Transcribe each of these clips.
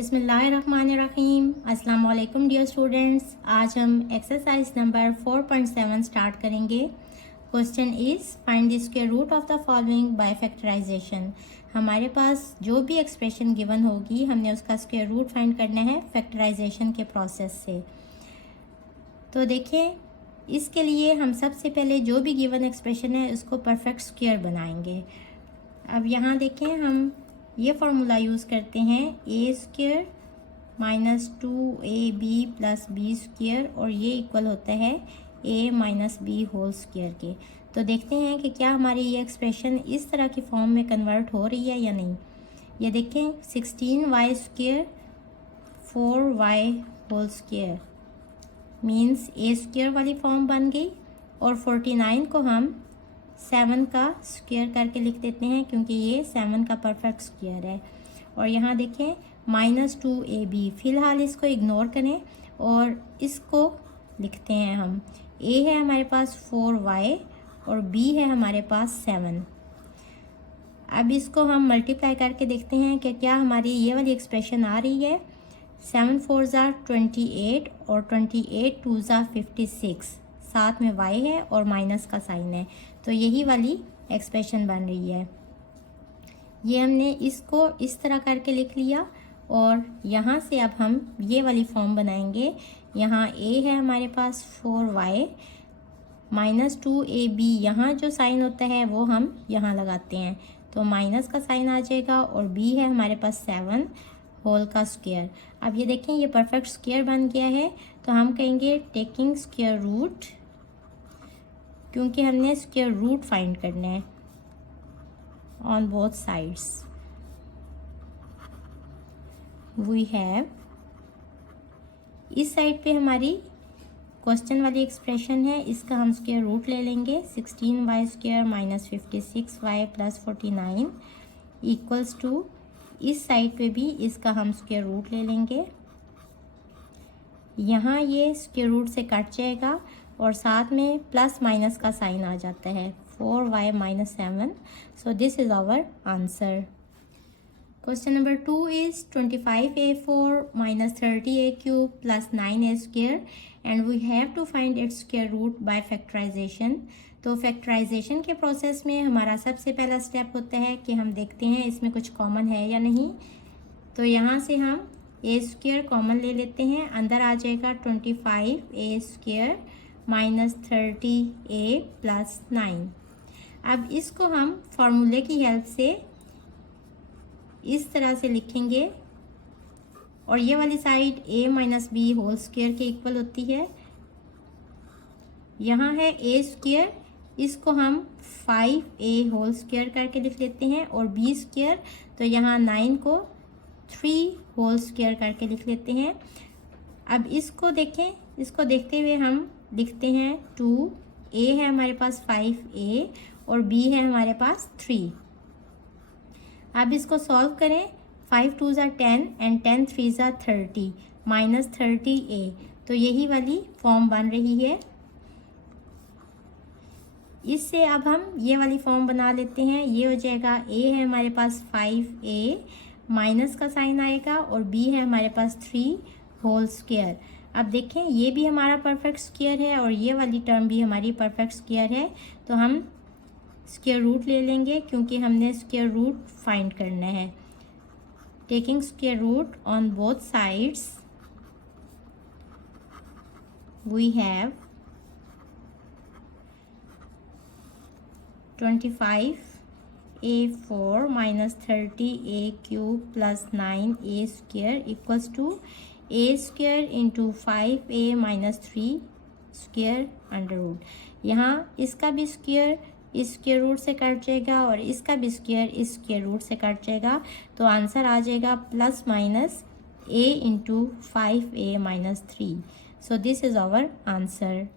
बिस्मिल्लाहिर्रहमानिर्रहीम। अस्सलाम वालेकुम डियर स्टूडेंट्स। आज हम एक्सरसाइज नंबर 4.7 स्टार्ट करेंगे। Question is find the square root of the following by factorization. हमारे पास जो भी एक्सप्रेशन गिवन होगी हमने उसका स्क्वायर रूट फाइंड करना है फैक्टराइजेशन के प्रोसेस से। तो देखें, इसके लिए हम सबसे पहले जो भी गिवन एक्सप्रेशन है उसको परफेक्ट स्क्वायर बनाएंगे। अब यहाँ देखें, हम ये फार्मूला यूज़ करते हैं A square minus 2ab plus B square, और ये इक्वल होता है a minus B whole square के। तो देखते हैं कि क्या हमारी ये एक्सप्रेशन इस तरह की फॉर्म में कन्वर्ट हो रही है या नहीं। ये देखें, 16y square 4y whole square means a square वाली फॉर्म बन गई, और 49 को हम 7 का स्क्वायर करके लिख देते हैं क्योंकि ये 7 का परफेक्ट स्क्वायर है। और यहाँ देखें माइनस 2ab, फिलहाल इसको इग्नोर करें और इसको लिखते हैं हम। a है हमारे पास 4y और b है हमारे पास 7। अब इसको हम मल्टीप्लाई करके देखते हैं कि क्या हमारी ये वाली एक्सप्रेशन आ रही है। 7 4 ज़ा 28 और 28 2 ज़ा 56, साथ में y है और माइनस का साइन है, तो यही वाली एक्सप्रेशन बन रही है। ये हमने इसको इस तरह करके लिख लिया, और यहाँ से अब हम ये वाली फॉर्म बनाएंगे। यहाँ a है हमारे पास 4y माइनस 2ab, यहाँ जो साइन होता है वो हम यहाँ लगाते हैं, तो माइनस का साइन आ जाएगा, और b है हमारे पास 7 होल का स्क्वायर। अब ये देखें, ये परफेक्ट स्क्वायर बन गया है, तो हम कहेंगे टेकिंग स्क्वायर रूट, क्योंकि हमने स्क्वायर रूट फाइंड करना है on both sides. We have, इस साइड पे हमारी क्वेश्चन वाली एक्सप्रेशन है, इसका हम स्क्वायर रूट ले लेंगे। 16y square minus 56y plus 49 equals to, इस साइड पे भी इसका हम स्क्वायर रूट ले लेंगे। यहाँ ये स्क्वायर रूट से कट जाएगा और साथ में प्लस माइनस का साइन आ जाता है, 4y minus 7। So this is our answer. Question number 2 is 25a4 minus 30a cube plus 9a square and we have to find its square root by factorization. तो factorization के process में हमारा सबसे पहला स्टेप होता है कि हम देखते हैं इसमें कुछ कॉमन है या नहीं। तो यहाँ से हम a स्क्वायर कॉमन ले लेते हैं, अंदर आ जाएगा 25a square minus 30a plus 9। अब इसको हम फॉर्मूले की हेल्प से इस तरह से लिखेंगे, और ये वाली side a minus B whole square के इक्वल होती है। यहाँ है a स्क्वायर, इसको हम 5a होल स्क्वायर करके लिख लेते हैं, और b स्क्वायर, तो यहाँ 9 को 3 होल स्क्वायर करके लिख लेते हैं। अब इसको देखें, इसको देखते हुए हम लिखते हैं 2a है हमारे पास 5a और b है हमारे पास 3। अब इसको सॉल्व करें, 5 2 ज़ा 10 एंड 10 3 ज़ा 30 माइनस 30a, तो यही वाली फॉर्म बन रही है। इससे अब हम ये वाली फॉर्म बना लेते हैं। ये हो जाएगा a है हमारे पास 5a, माइनस का साइन आएगा, और b है हमारे पास 3 होल स्क्वायर। अब देखें, ये भी हमारा परफेक्ट स्क्वायर है और ये वाली टर्म भी हमारी परफेक्ट स्क्वायर है, तो हम स्क्वायर रूट ले लेंगे क्योंकि हमने स्क्वायर रूट फाइंड करना है। Taking square root on both sides, we have 25a4 minus 30a cube plus 9a square equals to a square into 5a minus 3 square under root. यहाँ इसका भी स्क्वायर इस स्क्वायर रूट से cut जाएगा और इसका भी स्क्वायर इस स्क्वायर रूट से कट जाएगा, तो आंसर आ जाएगा plus minus a into 5a minus 3। So this is our answer.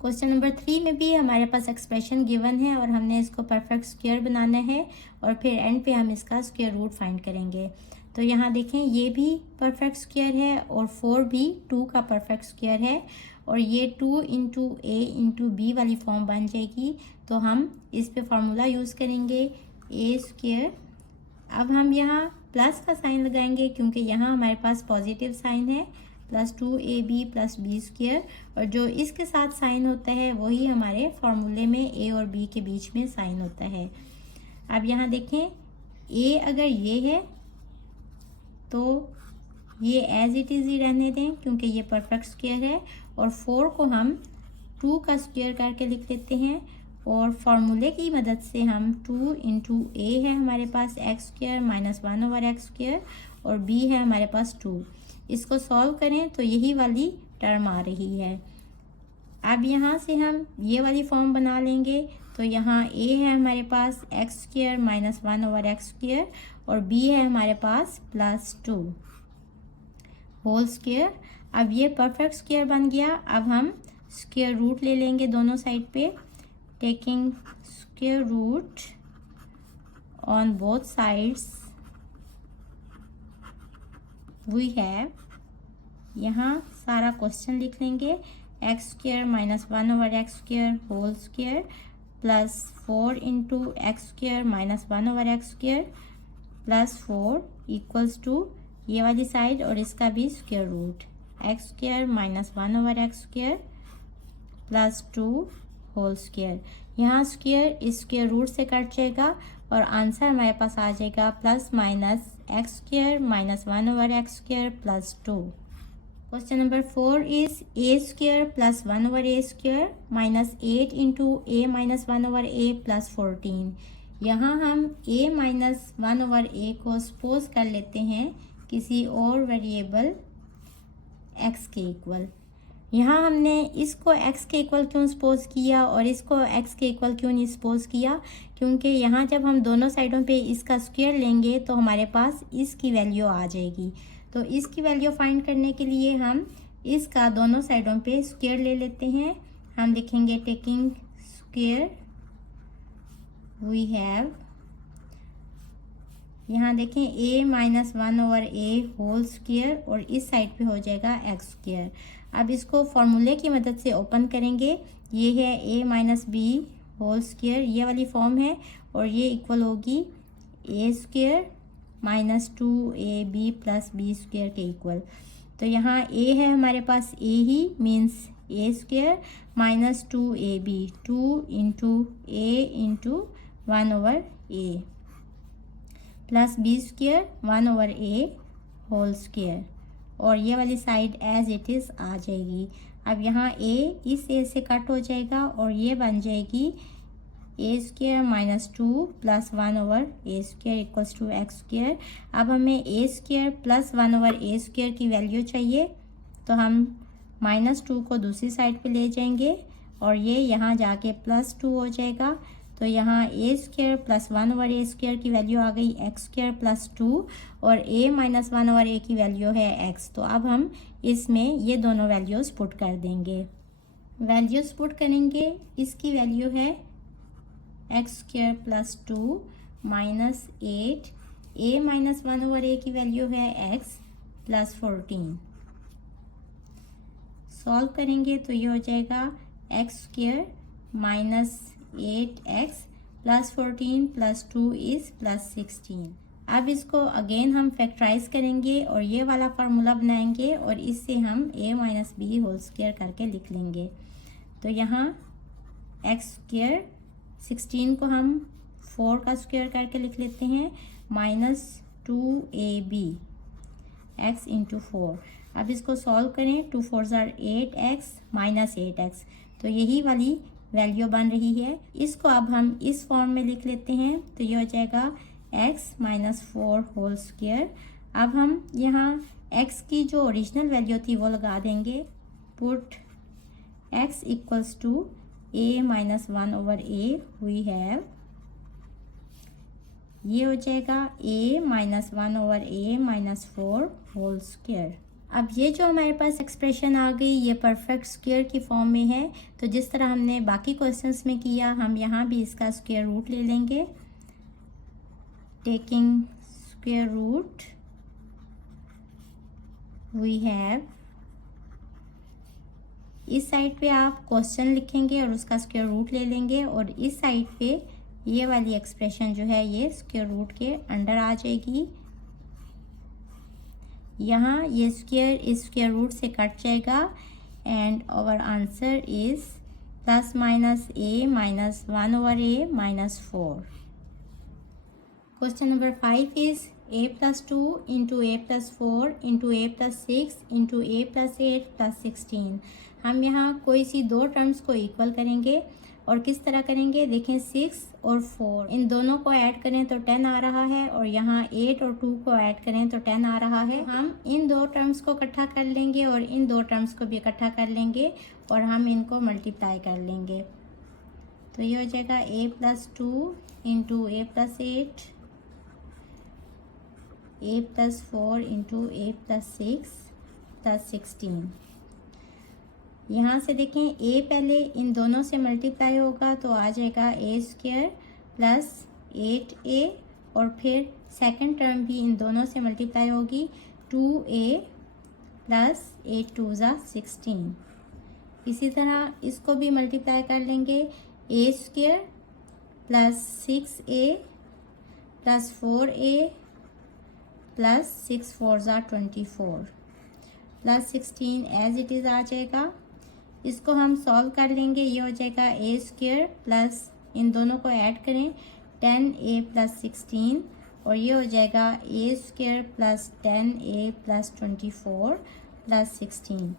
Question number 3 में भी हमारे पास एक्सप्रेशन गिवन है और हमने इसको परफेक्ट स्क्वायर बनाना है, और फिर एंड पे हम इसका स्क्वायर रूट फाइंड करेंगे। तो यहाँ देखें, ये भी परफेक्ट स्क्वायर है और 4 भी 2 का परफेक्ट स्क्वायर है, और ये 2 इंटू a इंटू बी वाली फॉर्म बन जाएगी, तो हम इस पे फार्मूला यूज़ करेंगे a स्क्वायर। अब हम यहाँ प्लस का साइन लगाएंगे क्योंकि यहाँ हमारे पास पॉजिटिव साइन है, plus 2ab plus B square, और जो इसके साथ साइन होता है वही हमारे फॉर्मूले में a और b के बीच में साइन होता है। अब यहाँ देखें, a अगर ये है तो ये एज इट इज़ ही रहने दें क्योंकि ये परफेक्ट स्क्वायर है, और 4 को हम 2 का स्क्वायर करके लिख लेते हैं, और फॉर्मूले की मदद से हम 2 इंटू ए है हमारे पास X square minus 1 over x square, और b है हमारे पास 2। इसको सॉल्व करें तो यही वाली टर्म आ रही है। अब यहाँ से हम ये वाली फॉर्म बना लेंगे, तो यहाँ a है हमारे पास X square minus 1 over x square, और b है हमारे पास प्लस 2 होल स्क्वायर। अब ये परफेक्ट स्क्वायर बन गया। अब हम स्क्वायर रूट ले लेंगे दोनों साइड पे, taking square root on both sides we have, यहाँ सारा क्वेश्चन लिख लेंगे, x square minus 1 over x square whole square plus 4 into x square minus 1 over x square plus 4 equals to ये वाली साइड और इसका भी square root, x square minus 1 over x square plus 2 whole square. यहाँ square इस square root से cut जाएगा और आंसर हमारे पास आ जाएगा plus minus x square minus 1 over x square plus 2। Question number 4 is a square plus 1 over A square minus 8 into A minus 1 over A plus 14। यहाँ हम a minus 1 over a को suppose कर लेते हैं किसी और वेरिएबल x के equal. यहाँ हमने इसको x के इक्वल क्यों सपोज किया और इसको x के इक्वल क्यों नहीं सपोज किया, क्योंकि यहाँ जब हम दोनों साइडों पे इसका स्क्वायर लेंगे तो हमारे पास इसकी वैल्यू आ जाएगी। तो इसकी वैल्यू फाइंड करने के लिए हम इसका दोनों साइडों पे स्क्वायर ले लेते हैं। हम लिखेंगे टेकिंग स्क्वायर वी हैव, यहाँ देखें a minus 1 over a whole square और इस साइड पे हो जाएगा एक्स स्क्वायर। अब इसको फॉर्मूले की मदद से ओपन करेंगे, ये है a minus B whole square, ये वाली फॉर्म है, और ये इक्वल होगी a square minus 2ab plus B square के इक्वल। तो यहाँ a है हमारे पास a ही, means a square minus 2ab, 2 into a into 1 over a plus B square 1 over a whole square, और ये वाली साइड एज इट इज़ आ जाएगी। अब यहाँ a इस a से कट हो जाएगा और ये बन जाएगी a square minus 2 plus 1 over a square equals to x square. अब हमें a square plus 1 over a square की वैल्यू चाहिए, तो हम माइनस 2 को दूसरी साइड पे ले जाएंगे और ये यहाँ जाके प्लस 2 हो जाएगा। तो यहाँ a square plus 1 over a square की वैल्यू आ गई एक्स स्क्वायर प्लस 2, और a माइनस 1 ओवर a की वैल्यू है x। तो अब हम इसमें ये दोनों वैल्यूज़ पुट कर देंगे। वैल्यूज़ पुट करेंगे, इसकी वैल्यू है x square plus 2 minus 8, a minus 1 over a की वैल्यू है x प्लस 14। सॉल्व करेंगे तो ये हो जाएगा x square minus 8x plus 14 plus 2 is plus 16। अब इसको अगेन हम फैक्टराइज करेंगे और ये वाला फार्मूला बनाएंगे और इससे हम a minus B whole square करके लिख लेंगे। तो यहाँ एक्स स्क्वायर 16 को हम 4 का स्क्वायर करके लिख लेते हैं माइनस 2ab x इंटू 4। अब इसको सॉल्व करें, 2 4 ज़ार 8x माइनस 8x, तो यही वाली वैल्यू बन रही है। इसको अब हम इस फॉर्म में लिख लेते हैं, तो ये हो जाएगा x माइनस 4 होल स्क्वायर। अब हम यहाँ x की जो ओरिजिनल वैल्यू थी वो लगा देंगे, put x equals to a minus 1 over a we have, ये हो जाएगा a minus 1 over a minus 4 whole square. अब ये जो हमारे पास एक्सप्रेशन आ गई ये परफेक्ट स्क्वायर की फॉर्म में है। तो जिस तरह हमने बाकी क्वेश्चंस में किया, हम यहाँ भी इसका स्क्वायर रूट ले लेंगे, taking square root we have, इस साइड पे आप क्वेश्चन लिखेंगे और उसका स्क्वायर रूट ले लेंगे, और इस साइड पे ये वाली एक्सप्रेशन जो है ये स्क्वायर रूट के अंडर आ जाएगी, यहाँ ये स्क्वायर इस स्क्वायर रूट से कट जाएगा and our answer is plus minus A minus 1/a-4. Question number 5 is a plus 2 into a plus 4 into a plus 6 into a plus 8 plus 16. हम यहाँ कोई सी दो टर्म्स को इक्वल करेंगे और किस तरह करेंगे देखें। 6 और 4 इन दोनों को ऐड करें तो 10 आ रहा है और यहाँ 8 और 2 को ऐड करें तो 10 आ रहा है। हम इन दो टर्म्स को इकट्ठा कर लेंगे और इन दो टर्म्स को भी इकट्ठा कर लेंगे और हम इनको मल्टीप्लाई कर लेंगे। तो ये हो जाएगा a plus 2 into a plus 8 a plus 4 into a plus 6 plus 16। यहाँ से देखें a पहले इन दोनों से मल्टीप्लाई होगा तो आ जाएगा a स्क्वायर प्लस 8a और फिर सेकंड टर्म भी इन दोनों से मल्टीप्लाई होगी 2a प्लस 8 2 ज़ा 16। इसी तरह इसको भी मल्टीप्लाई कर लेंगे a square plus 6a plus 4a plus 6 4 ज़ा 24 प्लस 16 एज इट इज़ आ जाएगा। इसको हम सॉल्व कर लेंगे। ये हो जाएगा a स्क्वायर प्लस इन दोनों को ऐड करें 10a प्लस 16 और ये हो जाएगा a square plus 10a plus 24 plus 16।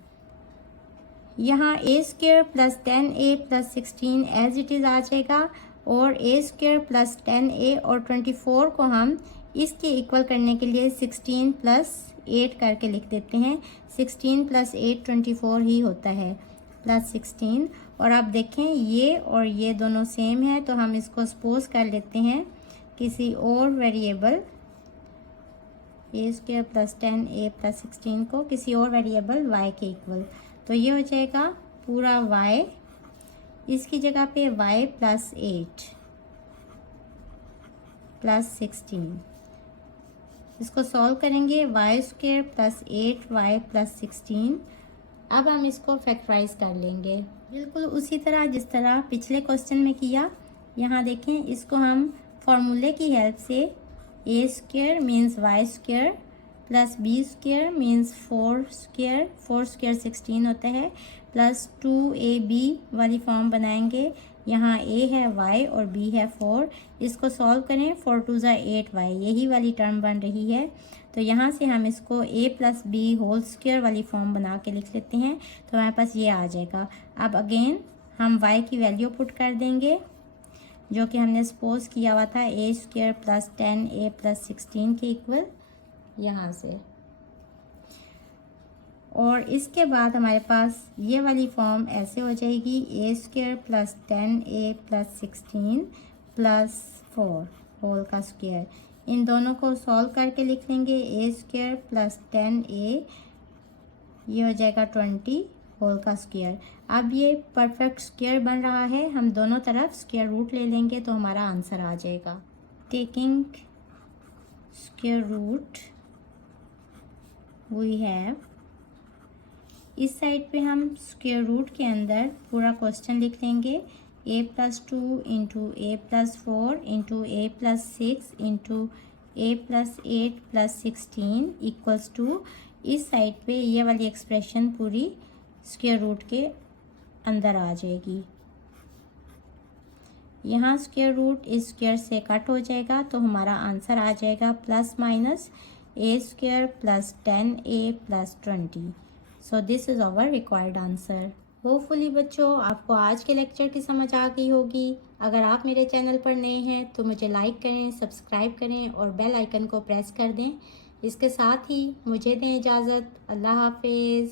यहाँ a square plus 10a plus 16 as it is आ जाएगा और a स्क्वायर प्लस 10a और 24 को हम इसके इक्वल करने के लिए 16 प्लस 8 करके लिख देते हैं। 16 प्लस 8 24 ही होता है प्लस 16। और आप देखें ये और ये दोनों सेम है तो हम इसको सपोज कर लेते हैं किसी और variable a square plus 10a plus 16 को किसी और वेरिएबल y के इक्वल। तो ये हो जाएगा पूरा y, इसकी जगह पे y प्लस 8 प्लस 16। इसको सॉल्व करेंगे y square plus 8y plus 16। अब हम इसको फैक्टराइज कर लेंगे बिल्कुल उसी तरह जिस तरह पिछले क्वेश्चन में किया। यहाँ देखें इसको हम फॉर्मूले की हेल्प से a square means y square plus b square means 4 square 16 होता है प्लस 2ab वाली फॉर्म बनाएंगे। यहाँ a है y और b है 4। इसको सॉल्व करें 4 2 ज़ा 8y यही वाली टर्म बन रही है। तो यहाँ से हम इसको a plus b whole square वाली फॉर्म बना के लिख लेते हैं तो हमारे पास ये आ जाएगा। अब अगेन हम y की वैल्यू पुट कर देंगे जो कि हमने सपोज किया हुआ था a square plus 10a plus 16 के इक्वल यहाँ से। और इसके बाद हमारे पास ये वाली फॉर्म ऐसे हो जाएगी a square plus 10a plus 16 plus 4 whole का स्क्वायर। इन दोनों को सॉल्व करके लिख लेंगे a स्क्वायर प्लस 10a ये हो जाएगा 20 होल का स्क्वायर। अब ये परफेक्ट स्क्वायर बन रहा है। हम दोनों तरफ स्क्वायर रूट ले लेंगे तो हमारा आंसर आ जाएगा। Taking square root we have, इस साइड पे हम स्क्वायर रूट के अंदर पूरा क्वेश्चन लिख लेंगे a plus 2 into a plus 4 into a plus 6 into a plus 8 plus 16 equals to, इस साइड पे ये वाली एक्सप्रेशन पूरी स्क्वायर रूट के अंदर आ जाएगी। यहाँ स्क्वायर रूट इस स्क्वायर से कट हो जाएगा तो हमारा आंसर आ जाएगा plus minus a square plus 10a plus 20। So this is our required answer. Hopefully बच्चों आपको आज के लेक्चर की समझ आ गई होगी। अगर आप मेरे चैनल पर नए हैं तो मुझे लाइक करें, सब्सक्राइब करें और बेल आइकन को प्रेस कर दें। इसके साथ ही मुझे दें इजाज़त। अल्लाह हाफिज़।